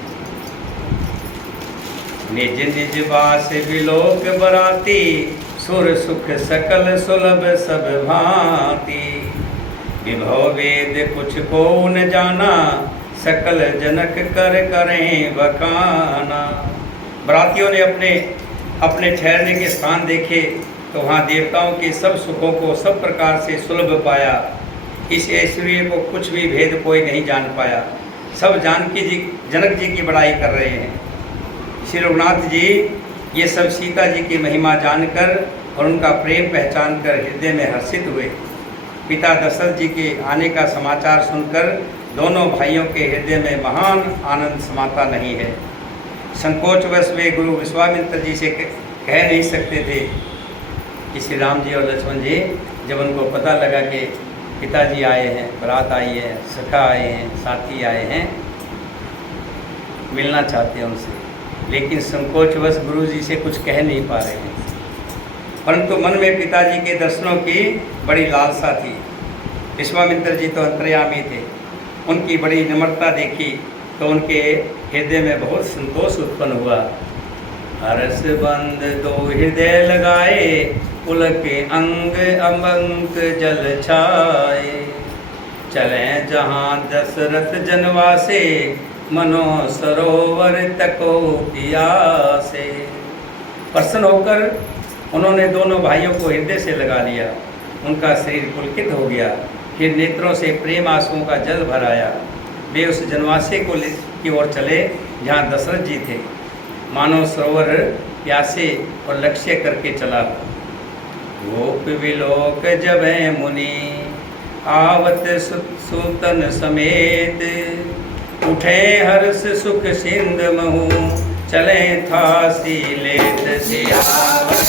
निज निज बास विलोक बराती, सुर सुख सकल सुलभ सब भांति। विभव वेद कुछ को न जाना, सकल जनक कर करें बखाना। बरातियों ने अपने अपने ठहरने के स्थान देखे तो वहाँ देवताओं के सब सुखों को सब प्रकार से सुलभ पाया। इस ऐश्वर्य को कुछ भी भेद कोई नहीं जान पाया। सब जानकी जी जनक जी की बड़ाई कर रहे हैं। श्री रघुनाथ जी ये सब सीता जी की महिमा जानकर और उनका प्रेम पहचान कर हृदय में हर्षित हुए। पिता दशरथ जी के आने का समाचार सुनकर दोनों भाइयों के हृदय में महान आनंद समाता नहीं है। संकोचवश वे गुरु विश्वामित्र जी से कह नहीं सकते थे कि श्री राम जी और लक्ष्मण जी जब उनको पता लगा कि पिताजी आए हैं, बारात आई है, सखा आए हैं, साथी आए हैं, मिलना चाहते हैं उनसे, लेकिन संकोचवश गुरु जी से कुछ कह नहीं पा रहे हैं। परंतु मन में पिताजी के दर्शनों की बड़ी लालसा थी। विश्वामित्र जी तो अंतर्यामी थे, उनकी बड़ी नम्रता देखी तो उनके हृदय में बहुत संतोष उत्पन्न हुआ। हर्ष बंद दो हृदय लगाए, पुलक अंग अमंक जल छाए। चले जहाँ दशरथ जनवासे, मनो सरोवर तको पियासे। प्रसन्न होकर उन्होंने दोनों भाइयों को हृदय से लगा लिया। उनका शरीर पुलकित हो गया, फिर नेत्रों से प्रेम आंसुओं का जल भर आया। वे उस जनवासे की ओर चले जहाँ दशरथ जी थे। मानव सरोवर प्यासे और लक्ष्य करके चला। गोप विलोक जब मुनि, आवत सूतन समेत। उठे हर्ष सुख सिंध महु, चले था सीलेत सियावर।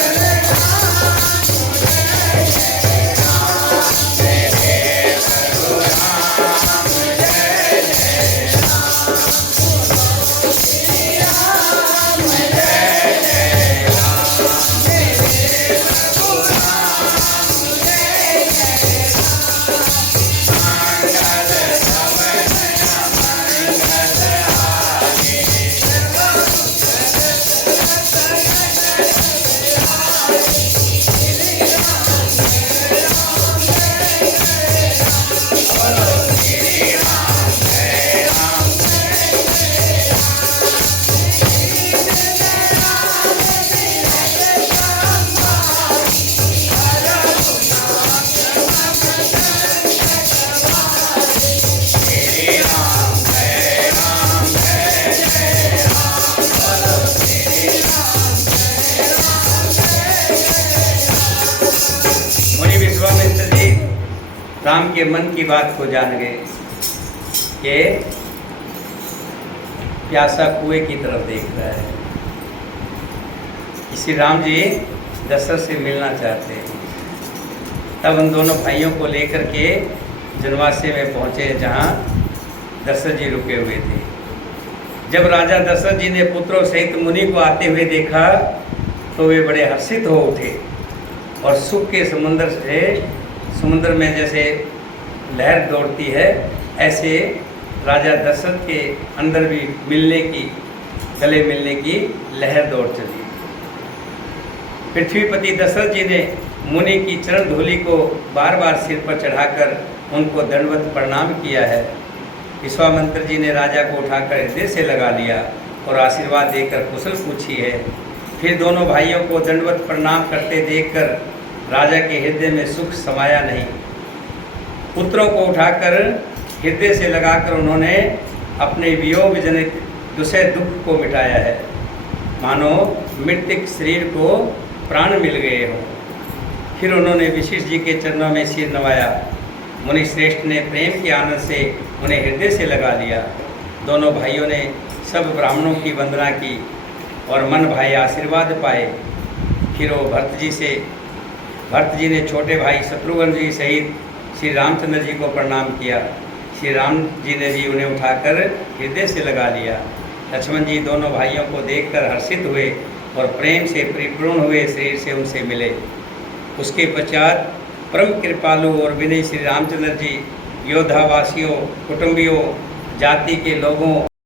राम के मन की बात को जान गए कि प्यासा कुएं की तरफ देख रहा है। श्री राम जी दशरथ से मिलना चाहते हैं। तब उन दोनों भाइयों को लेकर के जनवासे में पहुँचे जहाँ दशरथ जी रुके हुए थे। जब राजा दशरथ जी ने पुत्रों सहित मुनि को आते हुए देखा तो वे बड़े हर्षित हो उठे और सुख के समुद्र में जैसे लहर दौड़ती है, ऐसे राजा दशरथ के अंदर भी गले मिलने की लहर दौड़ चली। पृथ्वीपति दशरथ जी ने मुनि की चरण धूलि को बार बार सिर पर चढ़ाकर उनको दंडवत प्रणाम किया है। विश्वामित्र जी ने राजा को उठाकर हृदय से लगा लिया और आशीर्वाद देकर कुशल पूछी है। फिर दोनों भाइयों को दंडवत प्रणाम करते देखकर राजा के हृदय में सुख समाया नहीं। पुत्रों को उठाकर हृदय से लगाकर उन्होंने अपने वियोग जनित दूसरे दुख को मिटाया है, मानो मृतक शरीर को प्राण मिल गए हों। फिर उन्होंने वशिष्ठ जी के चरणों में सिर नवाया। मुनि श्रेष्ठ ने प्रेम के आनंद से उन्हें हृदय से लगा लिया। दोनों भाइयों ने सब ब्राह्मणों की वंदना की और मन भाई आशीर्वाद पाए। फिर वो भरत जी ने छोटे भाई शत्रुघ्न जी सहित श्री रामचंद्र जी को प्रणाम किया। श्री राम जी ने भी उन्हें उठाकर हृदय से लगा लिया। लक्ष्मण जी दोनों भाइयों को देखकर हर्षित हुए और प्रेम से परिपूर्ण हुए शरीर से उनसे मिले। उसके पश्चात परम कृपालु और विनयी श्री रामचंद्र जी योद्धावासियों, कुटुंबियों, जाति के लोगों